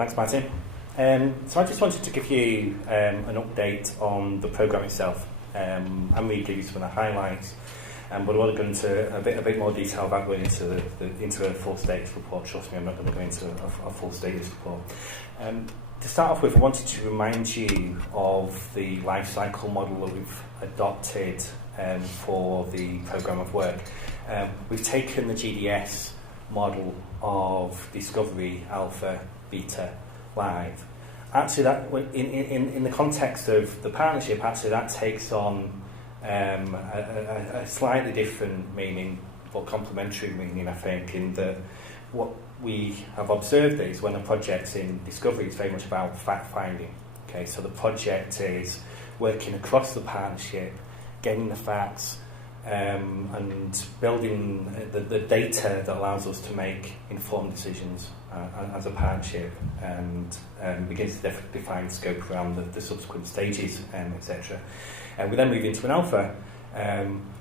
Thanks, Martin. So I just wanted to give you an update on the programme itself. I'm really give you some of the highlights, but I want to go into a bit more detail about going into into a full status report. Trust me, I'm not going to go into a full status report. To start off with, I wanted to remind you of the life cycle model that we've adopted for the programme of work. We've taken the GDS model of discovery, alpha, beta, live. Actually, that in the context of the partnership, actually that takes on a slightly different meaning, but complementary meaning, I think, in that what we have observed is when a project's in discovery, it's very much about fact-finding. Okay, so the project is working across the partnership, getting the facts, and building the data that allows us to make informed decisions as a partnership, and begins to define scope around the subsequent stages, etc. We then move into an alpha,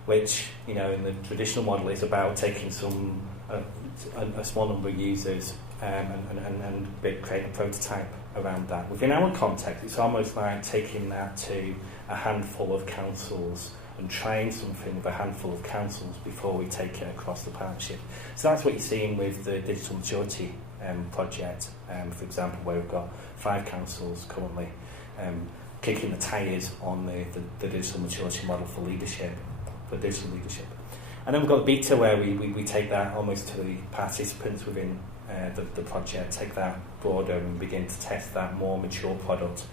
which, you know, in the traditional model is about taking a small number of users and create a prototype around that. Within our context, it's almost like taking that to a handful of councils and trying something with a handful of councils before we take it across the partnership. So that's what you're seeing with the digital maturity project, for example, where we've got 5 councils currently kicking the tyres on the digital maturity model for leadership, for digital leadership. And then we've got the beta, where we take that almost to the participants within the project, take that broader and begin to test that more mature product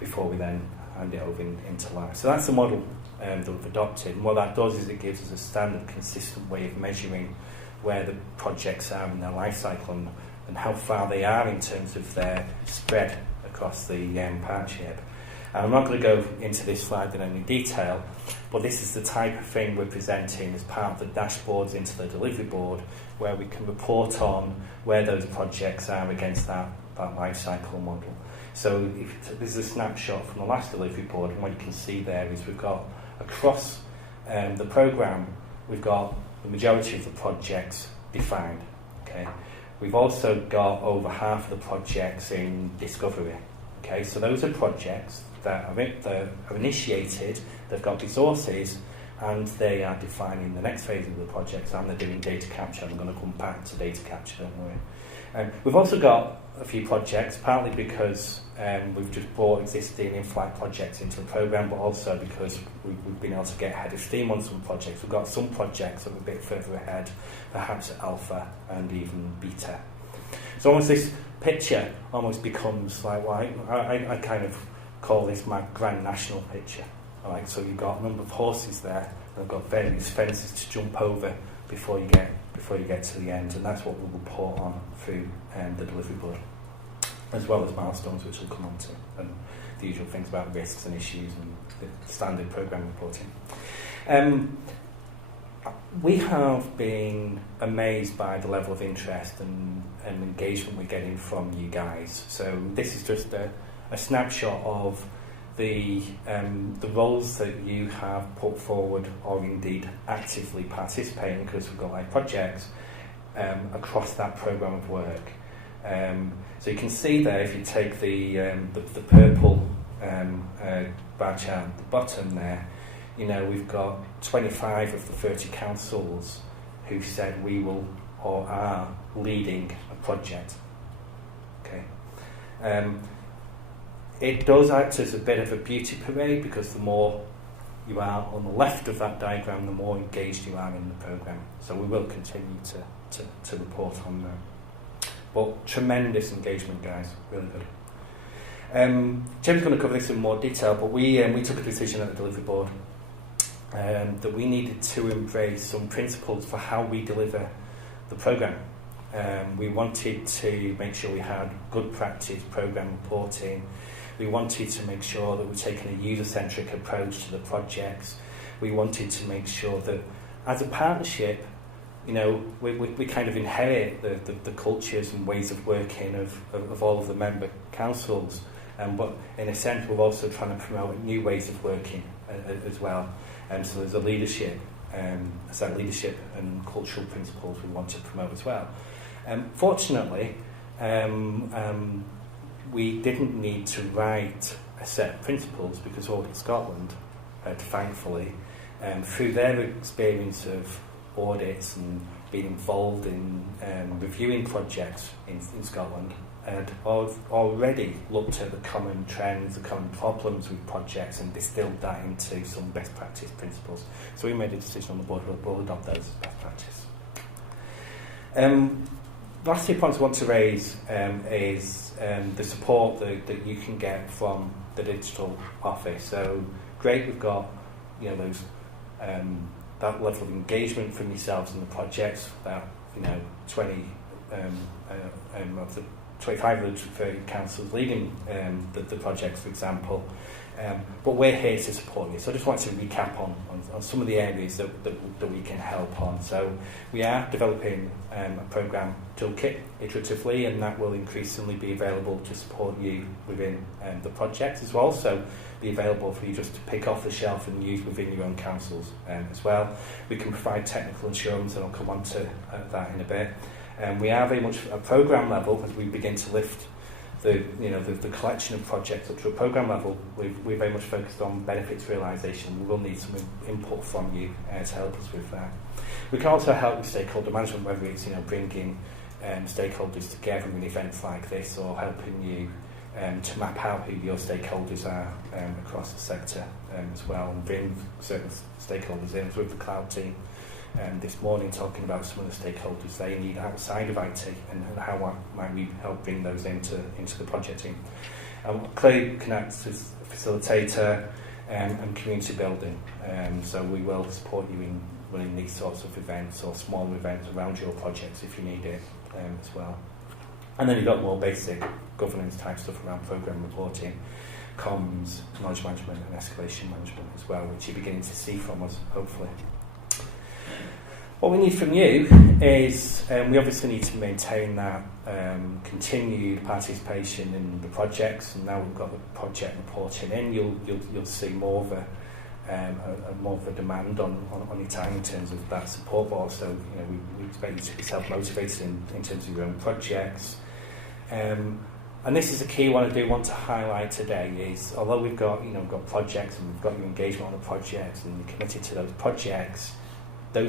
before we then hand it over into life. So that's the model that we've adopted, and what that does is it gives us a standard, consistent way of measuring where the projects are in their life cycle and how far they are in terms of their spread across the partnership. And I'm not going to go into this slide in any detail, but this is the type of thing we're presenting as part of the dashboards into the delivery board, where we can report on where those projects are against that life cycle model. So this is a snapshot from the last delivery board, and what you can see there is we've got across the programme, we've got the majority of the projects defined. Okay, we've also got over half of the projects in discovery. Okay, so those are projects that are initiated, they've got resources, and they are defining the next phase of the project, and they're doing data capture. I'm going to come back to data capture, don't worry. We've also got a few projects, partly because we've just brought existing in-flight projects into the programme, but also because we've been able to get ahead of steam on some projects. We've got some projects that are a bit further ahead, perhaps at alpha and even beta. So almost this picture almost becomes like, well, I kind of call this my grand national picture. All right, so you've got a number of horses there, and they've got various fences to jump over before you get to the end, and that's what we'll report on through the delivery board, as well as milestones, which we'll come on to, and the usual things about risks and issues and the standard programme reporting. We have been amazed by the level of interest and engagement we're getting from you guys. So this is just a snapshot of the roles that you have put forward, or indeed actively participating, because we've got like projects across that programme of work. So you can see there, if you take the purple bar chart at the bottom there, you know, we've got 25 of the 30 councils who said we will or are leading a project. Okay. It does act as a bit of a beauty parade, because the more you are on the left of that diagram, the more engaged you are in the programme. So we will continue to report on that. But tremendous engagement, guys, really good. Jim's going to cover this in more detail, but we took a decision at the delivery board that we needed to embrace some principles for how we deliver the programme. We wanted to make sure we had good practice programme reporting. We wanted to make sure that we're taking a user-centric approach to the projects. We wanted to make sure that as a partnership, you know, we kind of inherit the cultures and ways of working of all of the member councils, but in a sense we're also trying to promote new ways of working as well. So there's a leadership and cultural principles we want to promote as well. Fortunately, we didn't need to write a set of principles because Audit Scotland, thankfully, through their experience of audits and being involved in reviewing projects in Scotland, had already looked at the common trends, the common problems with projects and distilled that into some best practice principles. So we made a decision on the board, we'll adopt those as best practice. Last 2 points I want to raise is the support that you can get from the digital office. So great, we've got those that level of engagement from yourselves in the projects. That 20 of the 25 of the 30 councils leading the projects, for example. But we're here to support you. So I just want to recap on some of the areas that we can help on. So we are developing a programme toolkit iteratively, and that will increasingly be available to support you within the project as well. So be available for you just to pick off the shelf and use within your own councils as well. We can provide technical assurance, and I'll come on to that in a bit. We are very much at programme level as we begin to lift the collection of projects up to a programme level. We're very much focused on benefits realisation. We will need some input from you to help us with that. We can also help with stakeholder management, whether it's bringing stakeholders together in events like this, or helping you to map out who your stakeholders are across the sector as well, and bring certain stakeholders in. With the cloud team this morning, talking about some of the stakeholders they need outside of IT, and how might we help bring those into the project team. Clearly can act as a facilitator and community building, so we will support you in running these sorts of events or smaller events around your projects if you need it as well. And then you've got more basic governance type stuff around programme reporting, comms, knowledge management and escalation management as well, which you're beginning to see from us, hopefully. What we need from you is, we obviously need to maintain that continued participation in the projects, and now we've got the project reporting in, you'll see more of a demand on your time in terms of that support, but also we expect you to be self-motivated in terms of your own projects. And this is a key one I do want to highlight today is, although we've got projects and we've got your engagement on the projects and you're committed to those projects are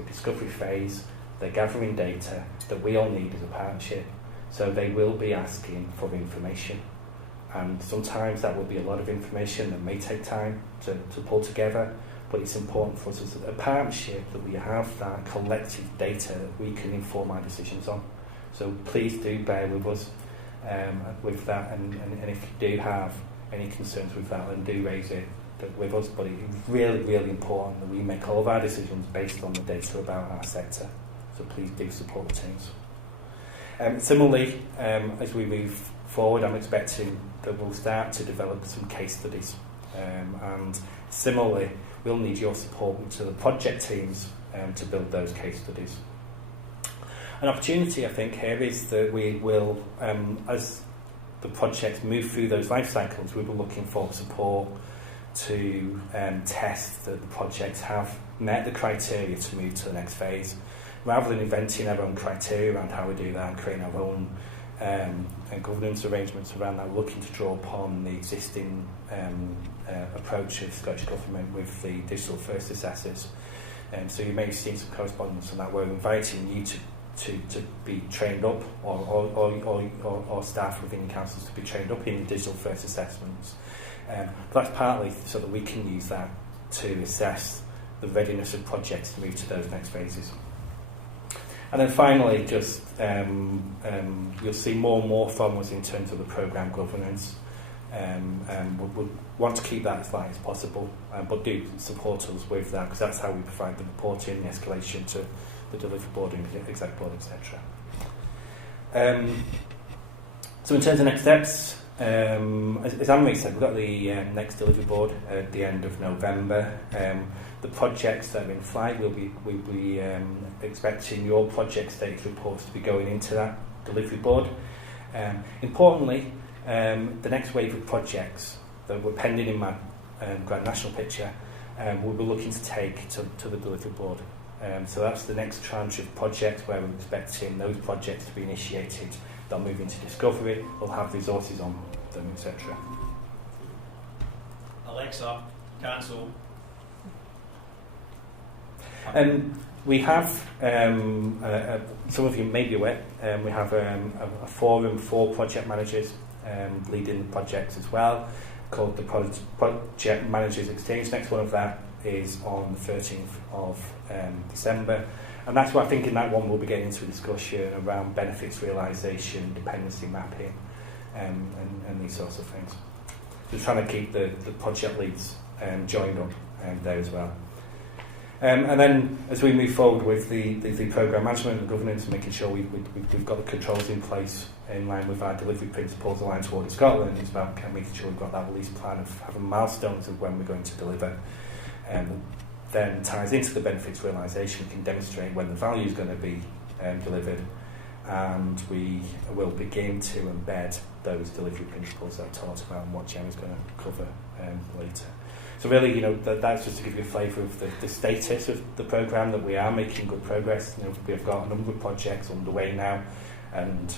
a discovery phase, they're gathering data that we all need as a partnership. So they will be asking for information, and sometimes that will be a lot of information that may take time to pull together, but it's important for us as a partnership that we have that collective data that we can inform our decisions on. So please do bear with us with that, and if you do have any concerns with that, then do raise it with us. But it's really, really important that we make all of our decisions based on the data about our sector. So please do support the teams. Similarly, as we move forward, I'm expecting that we'll start to develop some case studies. And similarly, we'll need your support to the project teams to build those case studies. An opportunity, I think, here is that we will, as the projects move through those life cycles, we were looking for support to test that the projects have met the criteria to move to the next phase, rather than inventing our own criteria around how we do that and creating our own governance arrangements around that. We're looking to draw upon the existing approach of Scottish Government with the digital first assessors. So you may have seen some correspondence on that. We're inviting you to be trained up, or staff within your councils to be trained up in digital first assessments. But that's partly so that we can use that to assess the readiness of projects to move to those next phases. And then finally, just you'll see more and more from us in terms of the programme governance. We want to keep that as light as possible, but do support us with that, because that's how we provide the reporting, the escalation to the delivery board and exec board, etc. So in terms of next steps, as Anne-Marie said, we've got the next delivery board at the end of November. The projects that are in flight, we'll be expecting your project status reports to be going into that delivery board. Importantly, the next wave of projects that were pending in my Grand National picture, we'll be looking to take to the delivery board. So that's the next tranche of projects where we're expecting those projects to be initiated they'll move into discovery, we'll have resources on them, etc. Alexa, cancel. We have, some of you may be aware, we have a forum for project managers leading projects as well, called the Project Managers Exchange. Next one of that is on the 13th of December. And that's why I think in that one we'll be getting into a discussion around benefits realisation, dependency mapping, and these sorts of things. We're trying to keep the project leads joined up there as well. And then as we move forward with the programme management and governance, making sure we've got the controls in place in line with our delivery principles aligned towards Scotland, it's about making sure we've got that release plan of having milestones of when we're going to deliver. Then ties into the benefits realisation, we can demonstrate when the value is going to be delivered, and we will begin to embed those delivery principles that I talked about and what Gemma's going to cover later. So really, that's just to give you a flavour of the status of the programme, that we are making good progress. We've got a number of projects underway now, and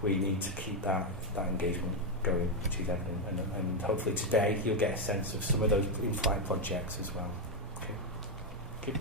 we need to keep that engagement going, which is evident. And hopefully today you'll get a sense of some of those in-flight projects as well. Okay.